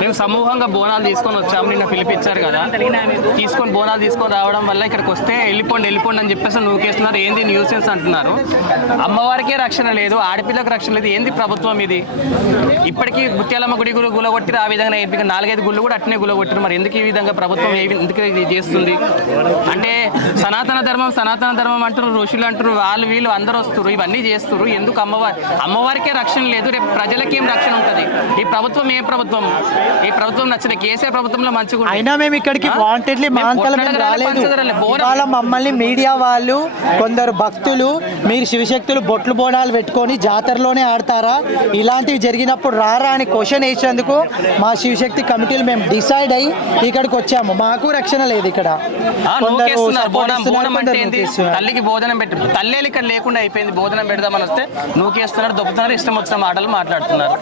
మేము సమూహంగా బోనాలు తీసుకొని వచ్చాము నిన్న పిలిపించారు కదా. తీసుకొని బోనాలు తీసుకొని రావడం వల్ల ఇక్కడికి వస్తే వెళ్ళిపోండి వెళ్ళిపోండి అని చెప్పేసి నూకేస్తున్నారు. ఏంది న్యూసెన్స్ అంటున్నారు? అమ్మవారికే రక్షణ లేదు ఆడపిల్లకు రక్షణ లేదు. ఏంది ప్రభుత్వం ఇది? ఇప్పటికీ ముత్యాలమ్మ గుడి గుడి గులగొట్టి ఆ విధంగా ఇప్పటికి నాలుగైదు గుళ్ళు కూడా అట్నే గులగొట్టిరు. మరి ఎందుకు ఈ విధంగా ప్రభుత్వం ఎందుకు చేస్తుంది? అంటే సనాతన ధర్మం సనాతన ధర్మం అంటారు ఋషులు అంటారు వాళ్ళు వీళ్ళు అందరూ వస్తారు ఇవన్నీ చేస్తారు ఎందుకు అమ్మవారి? అమ్మవారికే రక్షణ లేదు రేపు ప్రజలకి రక్షణ ఉంటుంది? ఈ ప్రభుత్వం ఏ ప్రభుత్వం? ఈ ప్రభుత్వం నచ్చిన కేసీఆర్ ప్రభుత్వంలో మంచిగా. అయినా మేము ఇక్కడికి? వాంటెడ్లీ రాలేదు. మమ్మల్ని మీడియా వాళ్ళు కొందరు భక్తులు మీరు శివశక్తులు బొట్లు బోనాలు పెట్టుకొని జాతరలోనే ఆడతారా? ఇలాంటివి జరిగినప్పుడు రారా అని క్వశ్చన్ వేసేందుకు మా శివశక్తి కమిటీలు మేము డిసైడ్ అయ్యి ఇక్కడికి వచ్చాము. మాకు రక్షణ లేదు ఇక్కడ. కొందరు బోనం బోనం అంటే. తల్లికి భోజనం పెట్టి తల్లేలు ఇక్కడ లేకుండా అయిపోయింది భోజనం పెడదామని వస్తే నూకేస్తున్నారు దొబ్బుతున్నారు ఇష్టం వచ్చిన మాటలు మాట్లాడుతున్నారు?